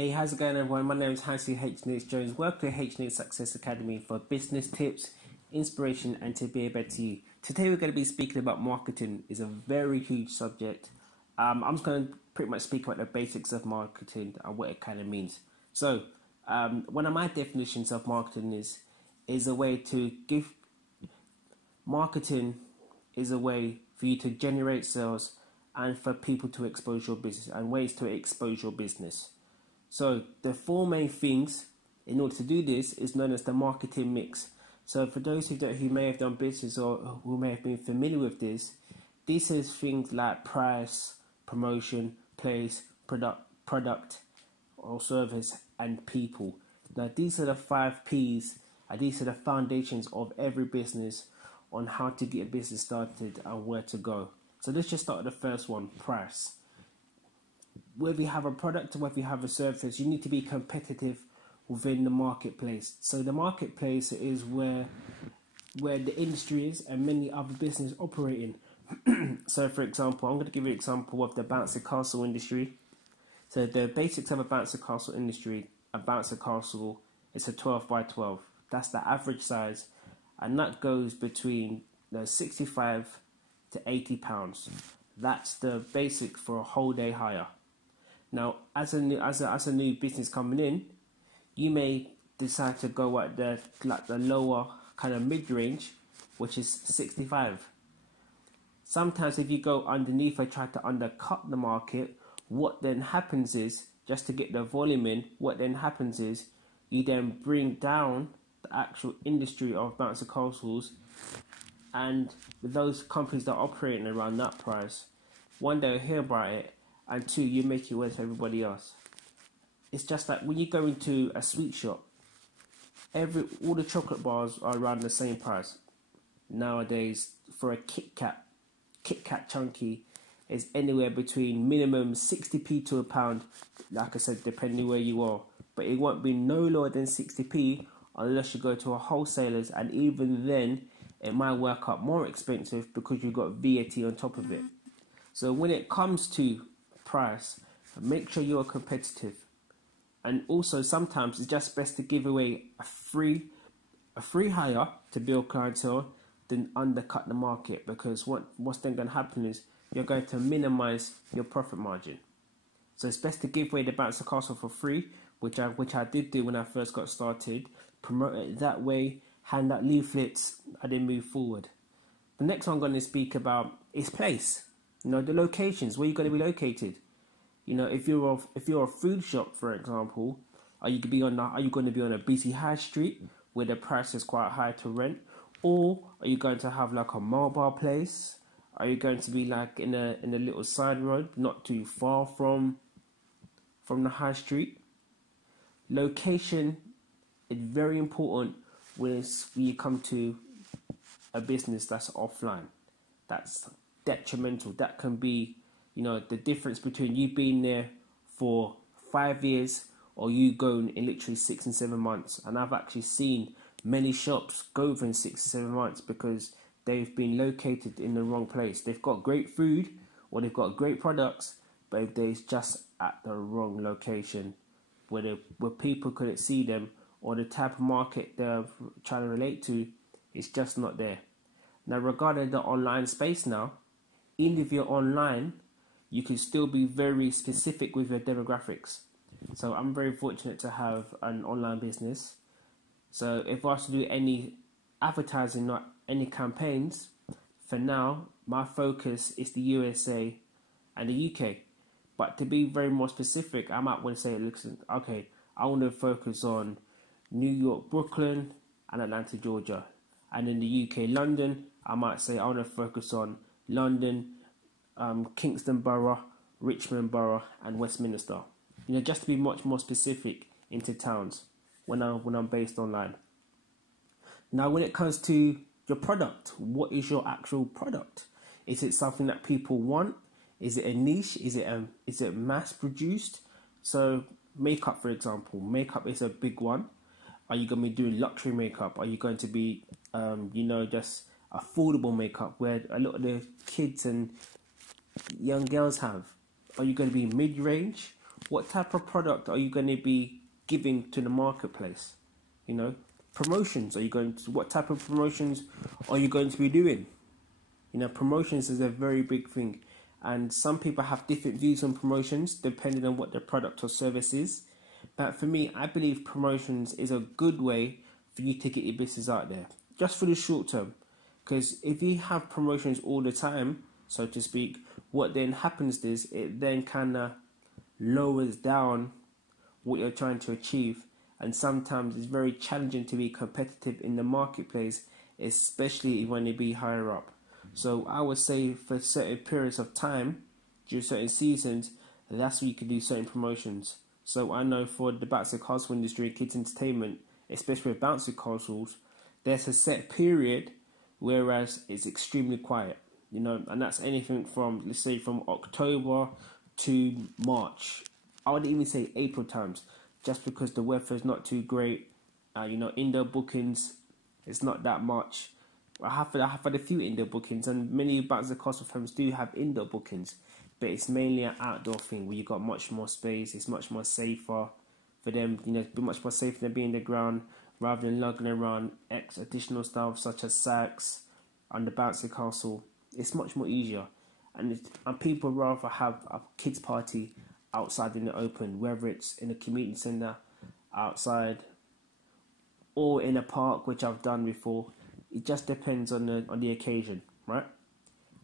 Hey, how's it going, everyone? My name is HNH Jones. Welcome to HNH Success Academy for business tips, inspiration, and to be a better you. Today, we're going to be speaking about marketing. It's a very huge subject. I'm just going to pretty much speak about the basics of marketing and what it kind of means. So, one of my definitions of marketing is a way to give. Marketing is a way for you to generate sales and for people to expose your business and ways to expose your business. So the four main things in order to do this is known as the marketing mix. So for those who may have done business or who may have been familiar with this is things like price, promotion, place, product or service, and people. Now these are the 5 P's, and these are the foundations of every business on how to get a business started and where to go. So let's just start with the first one, price. Whether you have a product or whether you have a service, you need to be competitive within the marketplace. So the marketplace is where the industry is and many other businesses operate in. So for example, I'm going to give you an example of the bouncy castle industry. So the basics of a bouncy castle industry, a bouncy castle is a 12 by 12. That's the average size, and that goes between 65 to 80 pounds. That's the basic for a whole day hire. Now, as a new business coming in, you may decide to go at the lower kind of mid range, which is 65. Sometimes, if you go underneath and try to undercut the market, what then happens is, just to get the volume in, what then happens is you then bring down the actual industry of bouncy castles, and those companies that are operating around that price, one, they'll hear about it, and 2, you make it worse for everybody else. It's just like when you go into a sweet shop, all the chocolate bars are around the same price. Nowadays, for a Kit Kat Chunky is anywhere between minimum 60p to £1, like I said, depending where you are. But it won't be no lower than 60p unless you go to a wholesaler's, and even then, it might work out more expensive because you've got VAT on top of it. So when it comes to price, make sure you're competitive. And also sometimes it's just best to give away a free hire to build clientele than undercut the market, because what's then going to happen is you're going to minimize your profit margin. So it's best to give away the bouncy castle for free, which I did do when I first got started, promote it that way, hand out leaflets, and then move forward. The next one I'm going to speak about is place. The locations, where you're going to be located. If you're a food shop, for example, are you going to be on a busy high street where the price is quite high to rent, or are you going to have like a mobile place? Are you going to be like in a little side road, not too far from the high street? Location is very important when you come to a business that's offline. That's detrimental. That can be, the difference between you being there for 5 years or you going in literally 6 and 7 months. And I've actually seen many shops go within 6 or 7 months because they've been located in the wrong place. They've got great food or they've got great products, but they're just at the wrong location where people couldn't see them, or the type of market they're trying to relate to is just not there. Now, regarding the online space now, even if you're online, you can still be very specific with your demographics. So I'm very fortunate to have an online business. So if I was to do any advertising, not any campaigns, for now, my focus is the USA and the UK. But to be very more specific, I might want to say, listen, okay, I want to focus on New York, Brooklyn, and Atlanta, Georgia. And in the UK, London, I might say I want to focus on London, Kingston Borough, Richmond Borough, and Westminster. Just to be much more specific into towns when I'm based online. Now, when it comes to your product, what is your actual product? Is it something that people want? Is it a niche? Is it mass produced? So makeup, for example, makeup is a big one. Are you going to be doing luxury makeup? Are you going to be, just affordable makeup where a lot of the kids and young girls have? Are you going to be mid-range, what type of product are you going to be giving to the marketplace? You know, promotions. What type of promotions are you going to be doing? You know, promotions is a very big thing, and some people have different views on promotions depending on what their product or service is. But for me, I believe promotions is a good way for you to get your business out there, just for the short term. Because if you have promotions all the time, so to speak, what then happens is it then kind of lowers down what you're trying to achieve, and sometimes it's very challenging to be competitive in the marketplace, especially when you be higher up. So I would say for certain periods of time, during certain seasons, that's where you can do certain promotions. So I know for the bouncy castle industry, kids entertainment, especially with bouncy castles, there's a set period whereas it's extremely quiet, you know, and that's anything from, let's say, from October to March. I would even say April times, just because the weather is not too great. You know, indoor bookings, it's not that much. I have had a few indoor bookings, and many bouncy castle firms do have indoor bookings, but it's mainly an outdoor thing where you got much more space. It's much more safer for them, you know, much more safer than being in the ground rather than lugging around additional stuff such as sacks on the bouncy castle. It's much more easier, and people rather have a kids party outside in the open, whether it's in a community centre, outside, or in a park, which I've done before. It just depends on the occasion, right?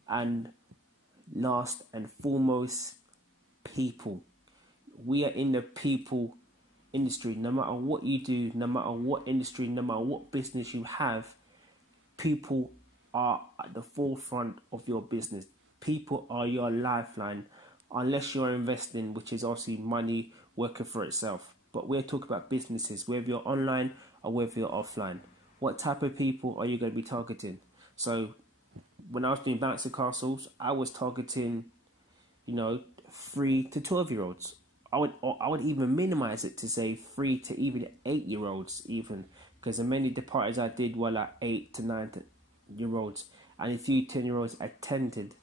And last and foremost, people. We are in the people industry. No matter what you do, no matter what industry, no matter what business you have, people are at the forefront of your business. People are your lifeline, unless you're investing, which is obviously money working for itself. But we're talking about businesses, whether you're online or whether you're offline. What type of people are you going to be targeting? So when I was doing bouncy castles, I was targeting, you know, 3 to 12-year-olds. I would even minimize it to say 3 to even 8-year-olds, even, because the many the parties I did were like 8 to 9-year-olds, and a few 10-year-olds attended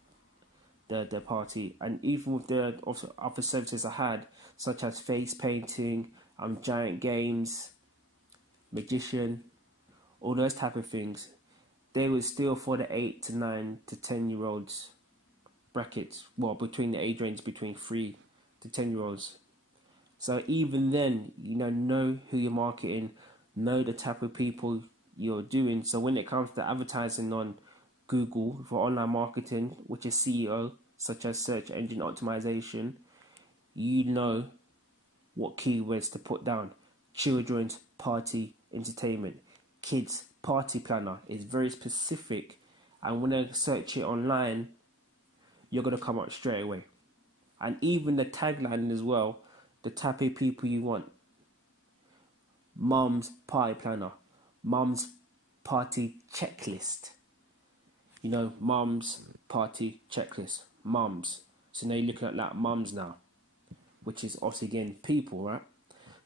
the party. And even with the other services I had, such as face painting, giant games, magician, all those type of things, they were still for the 8 to 9 to 10-year-olds brackets. Well, between the age range between 3 to 10-year-olds. So even then, you know who you're marketing, know the type of people you're doing. So when it comes to advertising on Google for online marketing, which is SEO, such as search engine optimization, you know what keywords to put down. Children's party entertainment, kids party planner is very specific, and when I search it online, you're going to come up straight away. And even the tagline as well, the type of people you want. Mum's party planner, mum's party checklist. You know, mum's party checklist, mums. So now you're looking at like mums now, which is obviously again people, right?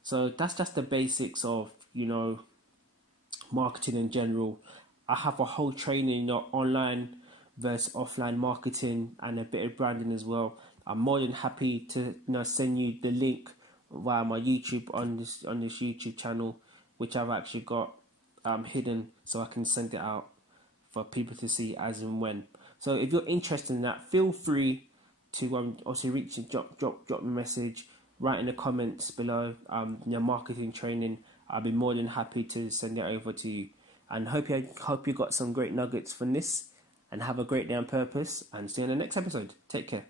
So that's just the basics of, you know, marketing in general. I have a whole training on online versus offline marketing and a bit of branding as well. I'm more than happy to send you the link via my YouTube on this YouTube channel, which I've actually got hidden, so I can send it out for people to see as and when. So if you're interested in that, feel free to also reach and drop a message, write in the comments below. Marketing training, I'll be more than happy to send it over to you. And hope you got some great nuggets from this, and have a great day on purpose, and see you in the next episode. Take care.